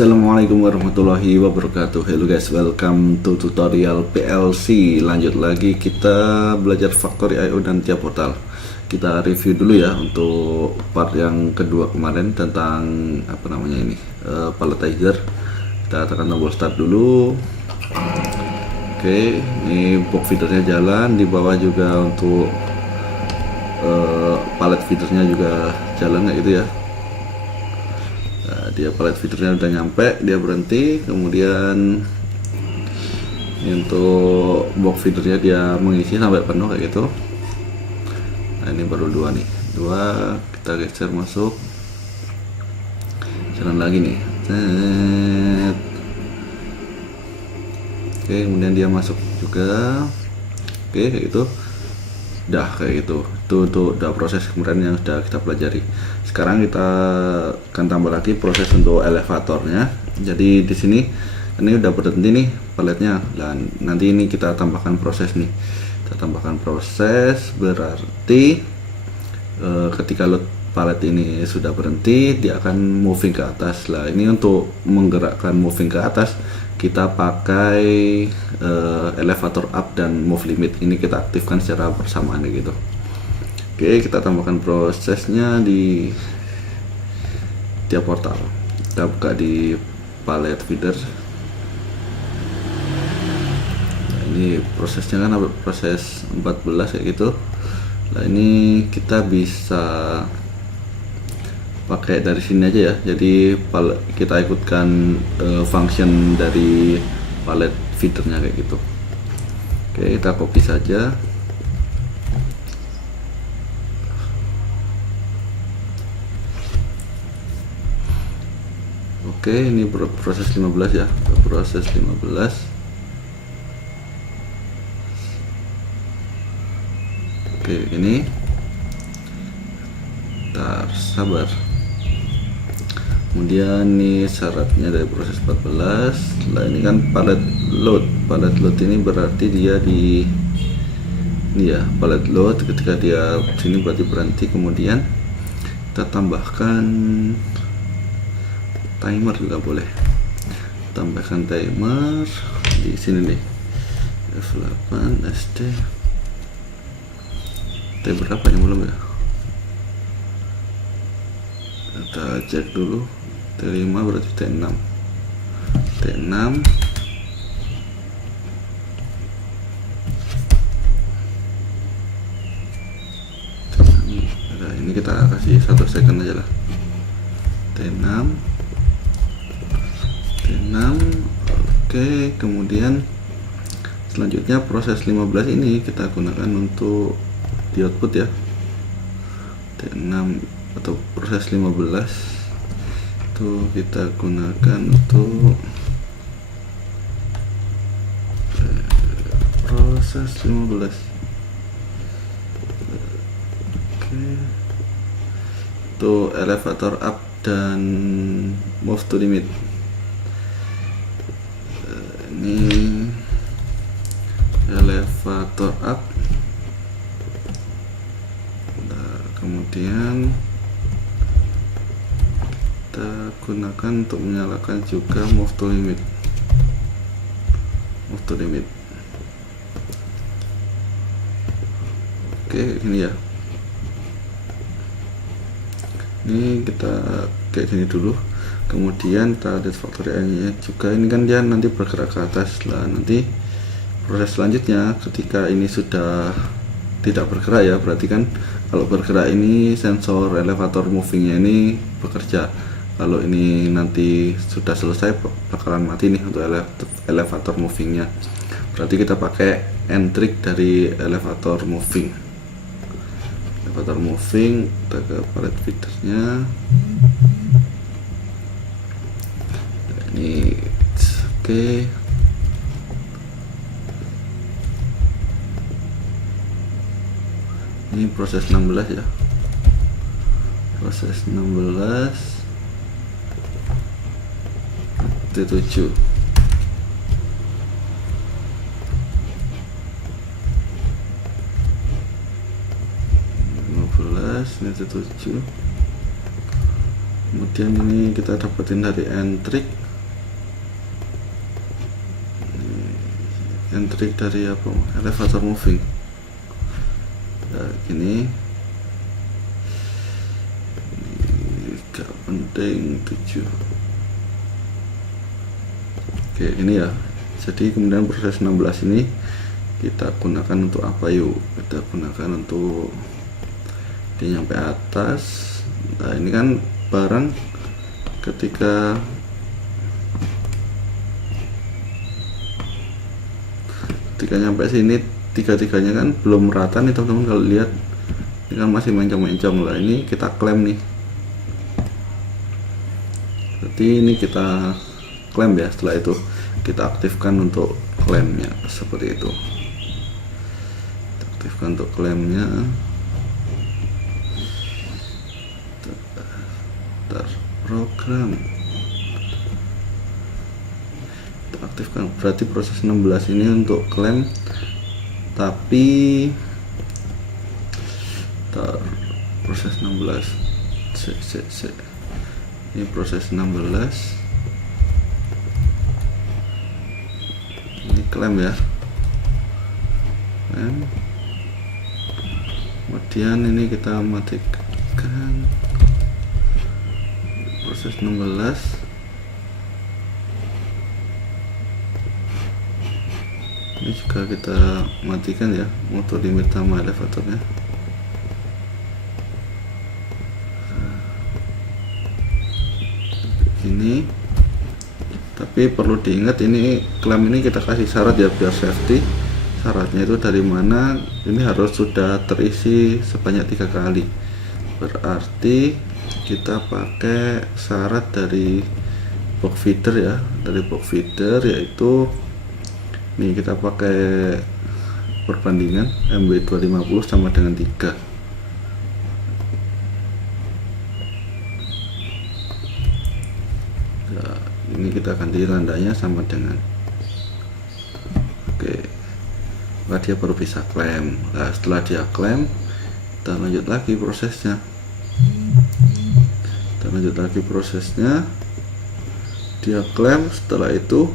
Assalamualaikum warahmatullahi wabarakatuh. Hello guys, welcome to tutorial PLC. Lanjut lagi kita belajar Factory IO dan tiap portal. Kita review dulu ya untuk part yang kedua kemarin tentang apa namanya ini, palletizer. Kita tekan tombol start dulu. Oke, ini box feedernya jalan, di bawah juga untuk pallet feedernya juga jalan kayak gitu ya. Dia pallet feedernya udah nyampe, dia berhenti, kemudian untuk box feedernya dia mengisi sampai penuh kayak gitu. Nah ini baru dua nih, kita geser masuk, jalan lagi nih. Oke, kemudian dia masuk juga. Oke, kayak gitu. Dah kayak gitu. Itu udah proses kemarin yang sudah kita pelajari. Sekarang kita akan tambah lagi proses untuk elevatornya. Jadi di sini ini udah berhenti nih paletnya. Dan nanti ini kita tambahkan proses nih. Kita tambahkan proses berarti ketika load palet ini sudah berhenti, dia akan moving ke atas. Lah ini untuk menggerakkan moving ke atas kita pakai elevator up dan move limit. Ini kita aktifkan secara bersamaan gitu. Oke, kita tambahkan prosesnya di tiap portal. Kita buka di pallet feeder. Nah, ini prosesnya kan proses 14 kayak gitu. Nah ini kita bisa pakai dari sini aja ya. Jadi kita ikutkan function dari pallet feedernya kayak gitu. Oke, kita copy saja. Oke, ini proses 15 ya, proses 15. Oke, ini sabar. Kemudian nih syaratnya dari proses 14. Lah ini kan pallet load ini berarti dia di ini ya, pallet load. Ketika dia sini berarti berhenti. Kemudian kita tambahkan timer juga boleh, tambahkan timer di sini nih, F8 SD. T berapa yang belum ya, kita cek dulu. T5 berarti T6 nah, ini kita kasih 1 second aja lah. T6. Oke, kemudian selanjutnya proses 15 ini kita gunakan untuk di output ya. T6 atau proses 15 itu kita gunakan untuk proses 15. Oke, itu elevator up dan move to limit. Ini elevator up. Nah, kemudian kita gunakan untuk menyalakan juga move to limit. Oke, ini ya. Ini kita kayak gini dulu. Kemudian kita lihat factory nya juga. Ini kan dia nanti bergerak ke atas lah. Nanti proses selanjutnya ketika ini sudah tidak bergerak ya, berarti kan kalau bergerak ini sensor elevator movingnya ini bekerja. Kalau ini nanti sudah selesai bakalan mati nih untuk elevator movingnya. Berarti kita pakai entrik dari elevator moving. Kita ke pallet feedernya. Ini oke. Ini proses 16 ya, proses 16 T7. Ini T7. Kemudian ini kita dapetin dari entrik entry dari apa, elevator moving. Nah, ini gak penting 7. Oke, ini ya. Jadi kemudian proses 16 ini kita gunakan untuk apa yuk? Kita gunakan untuk dia nyampe atas. Nah, ini kan barang ketika nyampe sini tiga-tiganya kan belum rata nih teman-teman. Kalau lihat ini kan masih mencong-mencong lah, ini kita klaim nih. Berarti ini kita klaim ya, setelah itu kita aktifkan untuk klaimnya seperti itu. Kita aktifkan untuk klaimnya. Program kita aktifkan, berarti proses 16 ini untuk klaim, tapi proses 16 ini proses 16 ini klaim ya, kemudian ini kita matikan proses 16. Ini juga kita matikan ya, auto limit sama elevatornya. Ini tapi perlu diingat, ini klaim ini kita kasih syarat ya biar safety. Syaratnya itu dari mana, ini harus sudah terisi sebanyak 3 kali. Berarti kita pakai syarat dari box feeder ya, dari box feeder, yaitu nih kita pakai perbandingan MB250 sama dengan 3. Nah, ini kita ganti tandanya sama dengan oke, maka dia baru bisa klaim. Nah, setelah dia klaim, kita lanjut lagi prosesnya. Dia klaim, setelah itu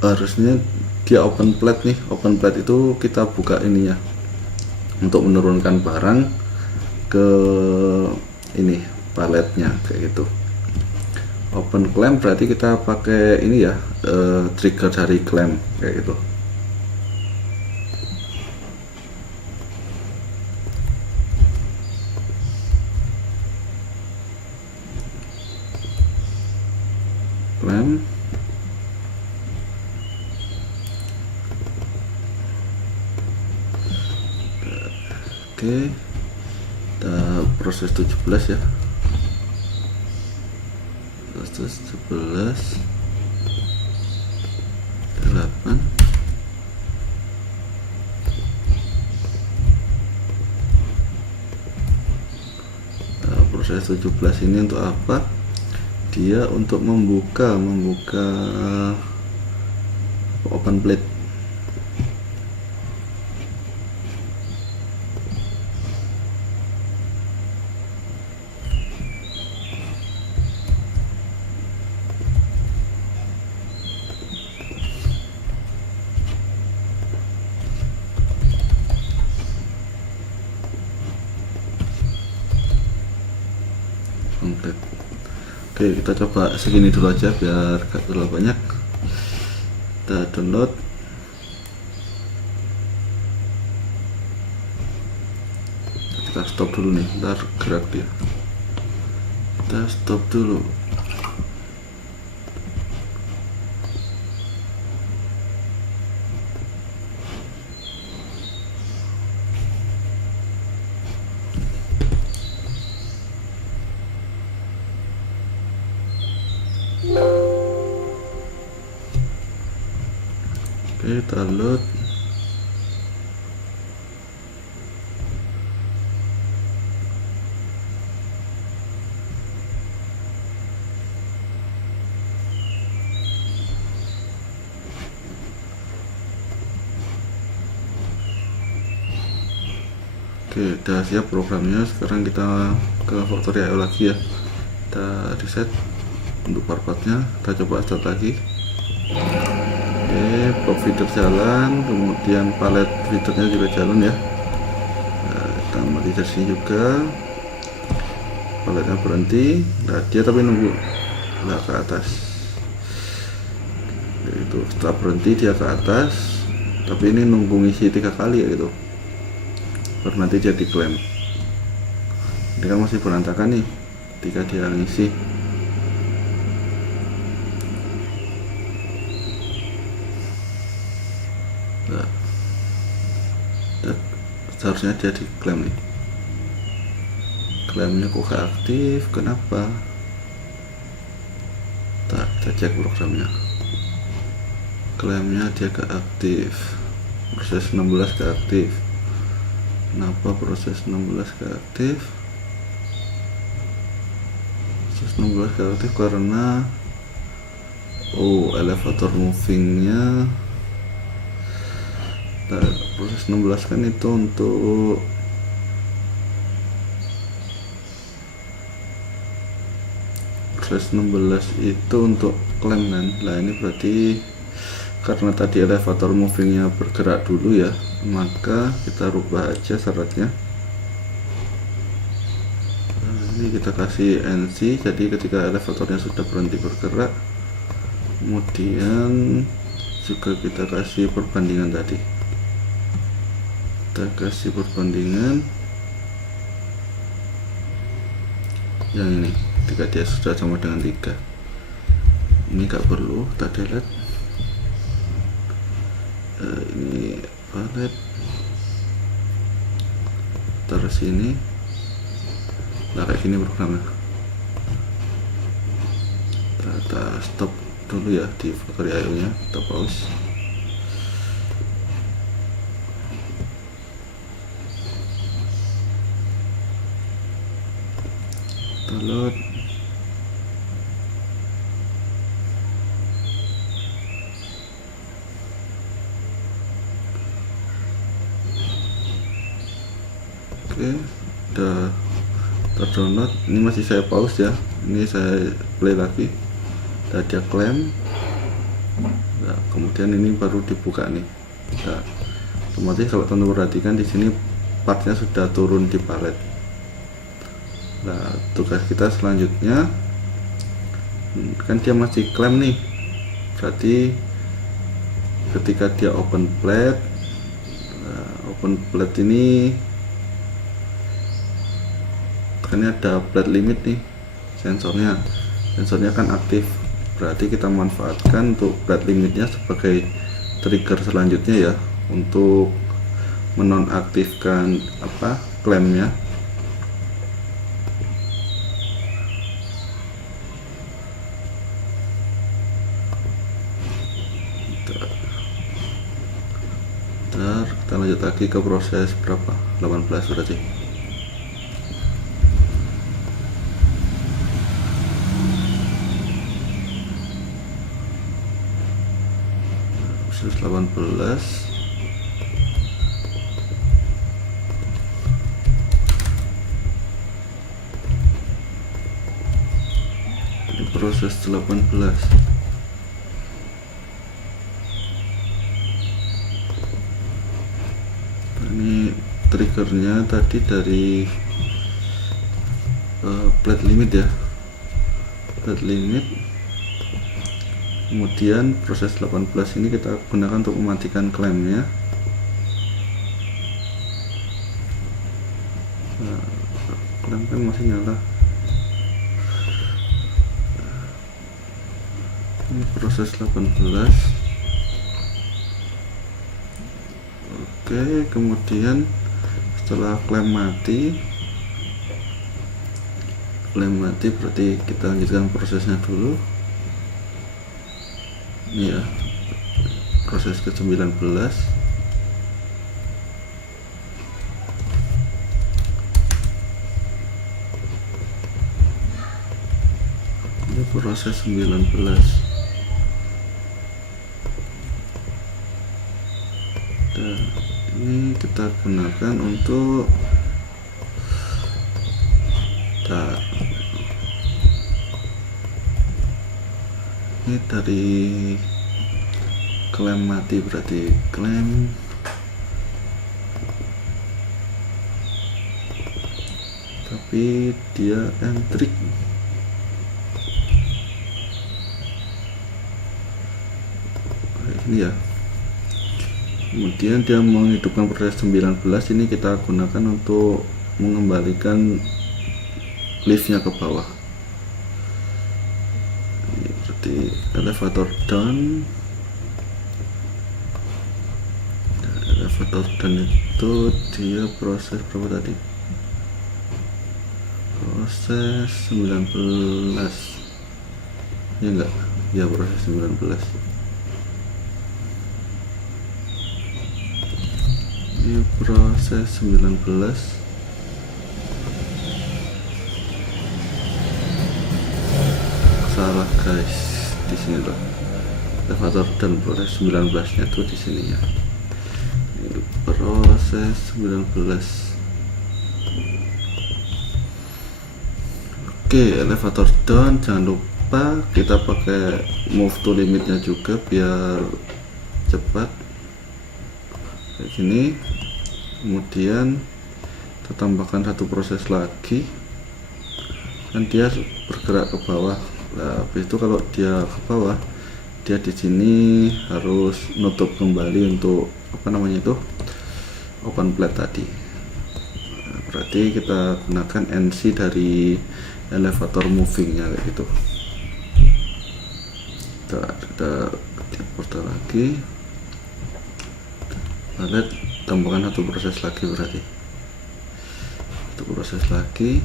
harusnya dia open plate nih. Open plate itu kita buka ini ya, untuk menurunkan barang ke ini paletnya kayak gitu. Open claim berarti kita pakai ini ya, trigger dari claim kayak gitu. Claim. Oke, kita proses 17 ya, proses 17 8. Nah, proses 17 ini untuk apa? Dia untuk membuka open plate. Oke, kita coba segini dulu aja biar gak terlalu banyak. Kita download. Kita stop dulu nih, ntar gerak dia. Kita stop dulu. Oke, kita load. Oke, udah siap programnya. Sekarang kita ke Factory.io lagi ya. Kita reset untuk part-partnya. Kita coba start lagi. Oke, box feeder jalan, kemudian palet feedernya juga jalan ya. Nah, kita monitor sini juga, paletnya berhenti. Nah, dia tapi nunggu nggak ke atas. Itu setelah berhenti dia ke atas, tapi ini nunggu ngisi 3 kali ya gitu, baru nanti jadi klaim. Ini kan masih berantakan nih ketika dia ngisi. Nah, seharusnya dia diklaim nih. Klaimnya kok gak aktif, kenapa? Ntar kita cek programnya. Klaimnya dia gak aktif, proses 16 gak aktif. Kenapa proses 16 gak aktif? Proses 16 gak aktif karena elevator movingnya. Nah, proses 16 kan itu untuk proses 16 itu untuk klaim kan. Nah ini berarti karena tadi elevator movingnya bergerak dulu ya, maka kita rubah aja syaratnya. Nah, ini kita kasih NC, jadi ketika elevatornya sudah berhenti bergerak, kemudian juga kita kasih perbandingan tadi. Kita kasih perbandingan yang ini ketika dia sudah sama dengan 3. Ini gak perlu, kita delete. Ini palet taruh sini. Nah kayak gini programnya. Kita stop dulu ya di factory IO nya, kita pause. Download. Oke, udah terdownload. Ini masih saya pause ya, ini saya play lagi. Udah dia klaim. Nah, kemudian ini baru dibuka nih. Nah, otomatis kalau teman-teman perhatikan di sini partnya sudah turun di palet. Nah, tugas kita selanjutnya kan dia masih klaim nih, berarti ketika dia open plate, open plate ini kan ada plate limit nih, sensornya kan aktif, berarti kita manfaatkan untuk plate limitnya sebagai trigger selanjutnya ya, untuk menonaktifkan klaimnya. Kita lanjut lagi ke proses berapa, 18 berarti. Proses 18. Ini proses 18. Ini triggernya tadi dari plate limit ya, plate limit. Kemudian proses 18 ini kita gunakan untuk mematikan klaimnya. Nah, klaim kan masih nyala. Ini proses 18. Oke, kemudian setelah klaim mati berarti kita lanjutkan prosesnya dulu. Ini ya, proses ke-19. Ini proses 19. Dan ini kita gunakan untuk ini dari klaim mati, berarti klaim tapi dia entrik. Ini ya, kemudian dia menghidupkan proses 19. Ini kita gunakan untuk mengembalikan liftnya ke bawah. Ini berarti elevator down. Elevator down itu dia proses berapa tadi? Proses 19 ya enggak? Ya proses 19. Ini proses 19. Salah guys, di sini loh. Elevator dan proses 19-nya tuh di sini ya. Ini proses 19. Oke, elevator down. Jangan lupa kita pakai move to limitnya juga biar cepat kayak gini. Kemudian kita tambahkan satu proses lagi, kan dia bergerak ke bawah. Nah, habis itu kalau dia ke bawah, dia di sini harus nutup kembali untuk apa namanya itu, open plate tadi. Nah, berarti kita gunakan NC dari elevator movingnya kayak gitu. Kita portal lagi, lalu tambahkan satu proses lagi, berarti satu proses lagi.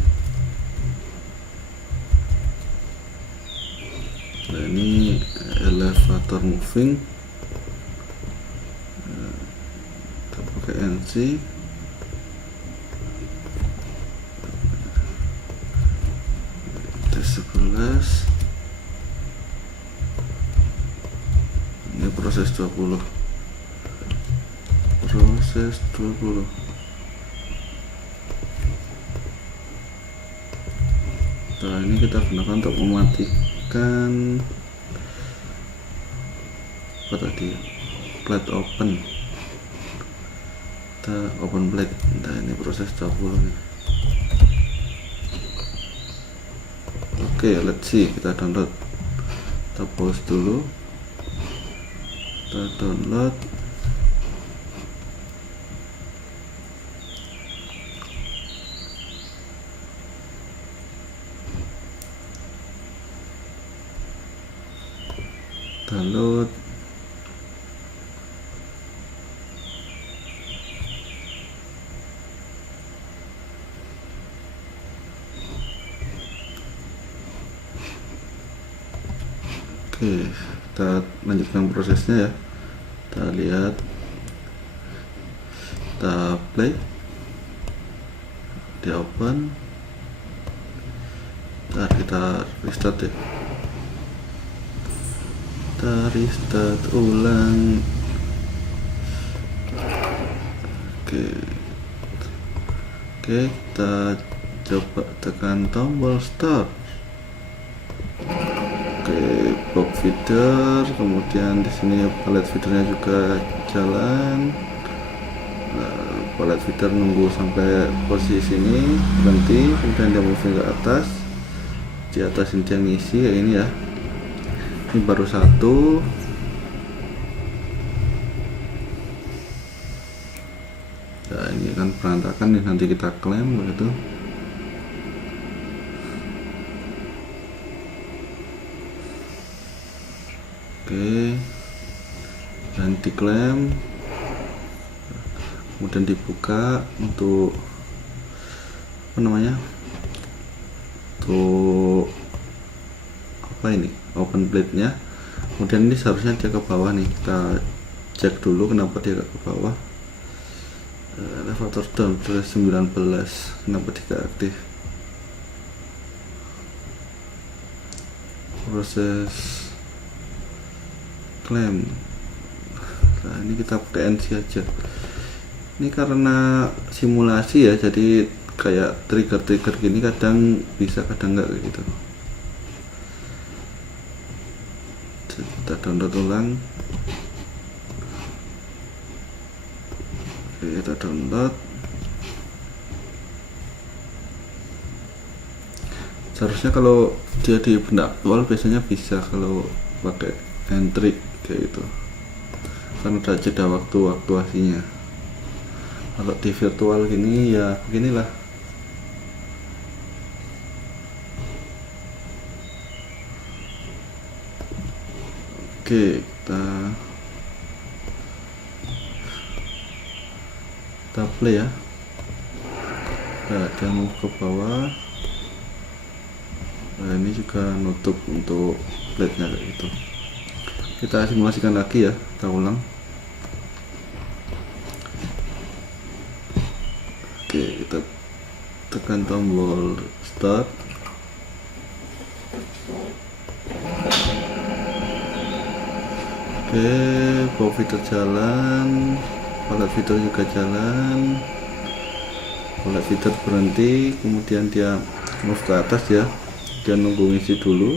Nah, ini elevator moving, kita pakai NC. T11, ini proses 20. Proses 20. Nah, ini kita gunakan untuk mematikan apa tadi, plate open. Kita open plate. Nah, ini proses 20 nih. Oke, let's see, kita download. Kita pause dulu, kita download. Download. Oke, kita lanjutkan prosesnya ya. Kita lihat, kita play, di open. Ntar kita restart ya. Kita restart ulang. Oke, kita coba tekan tombol start. Oke, box feeder, kemudian di sini palette feedernya juga jalan. Nah, palette feeder nunggu sampai posisi sini, berhenti, kemudian dia moving ke atas. Di atas ini dia ngisi kayak ini ya. Ini baru satu. Nah, ini kan berantakan nih, nanti kita klaim begitu. Oke, dan diklaim, kemudian dibuka untuk apa namanya, untuk apa ini, open plate nya. Kemudian ini seharusnya dia ke bawah nih, kita cek dulu kenapa dia ke bawah. Elevator down proses 19, kenapa tidak aktif. Proses klaim. Nah, ini kita pakai NC aja. Ini karena simulasi ya, jadi kayak trigger gini kadang bisa kadang enggak gitu. Kita download ulang. Oke, kita download. Seharusnya kalau dia di benda aktual biasanya bisa kalau pakai entry kayak gitu, karena ada jeda waktu aktuasinya. Kalau di virtual gini ya beginilah. Oke, kita play ya. Nah, dia move ke bawah. Nah, ini juga nutup untuk plate-nya kayak gitu. Kita simulasikan lagi ya, kita ulang. Oke, kita tekan tombol start. Oke, power feeder jalan, pallet feeder juga jalan, pallet feeder berhenti, kemudian dia move ke atas ya, dia nunggu ngisi dulu.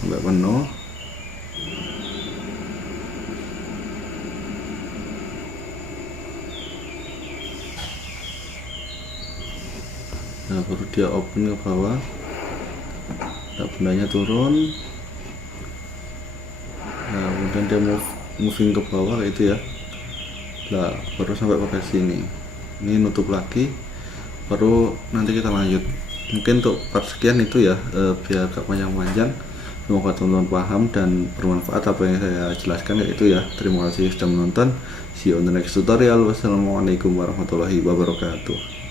Sampai penuh. Nah, baru dia open ke bawah. Nah, bendanya turun. Nah, kemudian dia moving ke bawah kayak itu ya. Nah, baru sampai pada sini. Ini nutup lagi. Baru nanti kita lanjut. Mungkin untuk part sekian itu ya, biar gak panjang-panjang. Semoga teman-teman paham dan bermanfaat apa yang saya jelaskan kayak itu ya. Terima kasih sudah menonton. See you on the next tutorial. Wassalamualaikum warahmatullahi wabarakatuh.